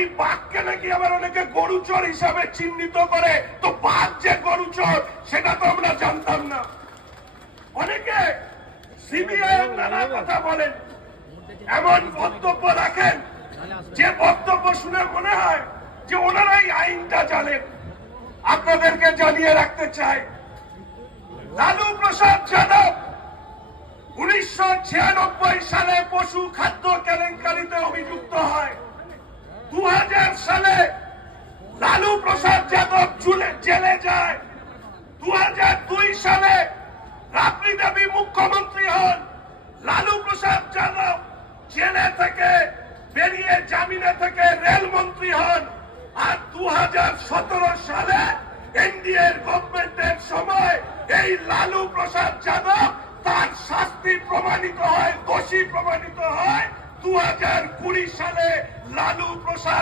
ওই বাঘকে নাকি আবার অনেকে গরুচর হিসাবে চিহ্নিত করে। তো বাঘ যে গরুচর সেটা তো আমরা জানতাম না। অনেকে সিবিআই নানা কথা বলেন, এমন বক্তব্য রাখেন যে বক্তব্য শুনে মনে হয় যে ওনারাই আইনটা জানেন। আপনাদেরকে জানিয়ে রাখতে চাই, লালু প্রসাদ যাদব 1996 সালে পশু খাদ্য কেলেঙ্কারিতে অভিযুক্ত হয়। 2000 সালে লালু প্রসাদ যাদব জেলে যায়। 2002 সালে রাবড়ি দেবী মুখ্যমন্ত্রী হন। লালু প্রসাদ যাদব জেলে থেকে বেরিয়ে জামিনে থেকে রেলমন্ত্রী হন। আর 2017 সালে এনডিএর গভর্নমেন্টের সময় এই লালু প্রসাদ যাদব তার শাস্তি প্রমাণিত হয়, দোষী প্রমাণিত হয়। 2020 সালে লালু প্রসাদ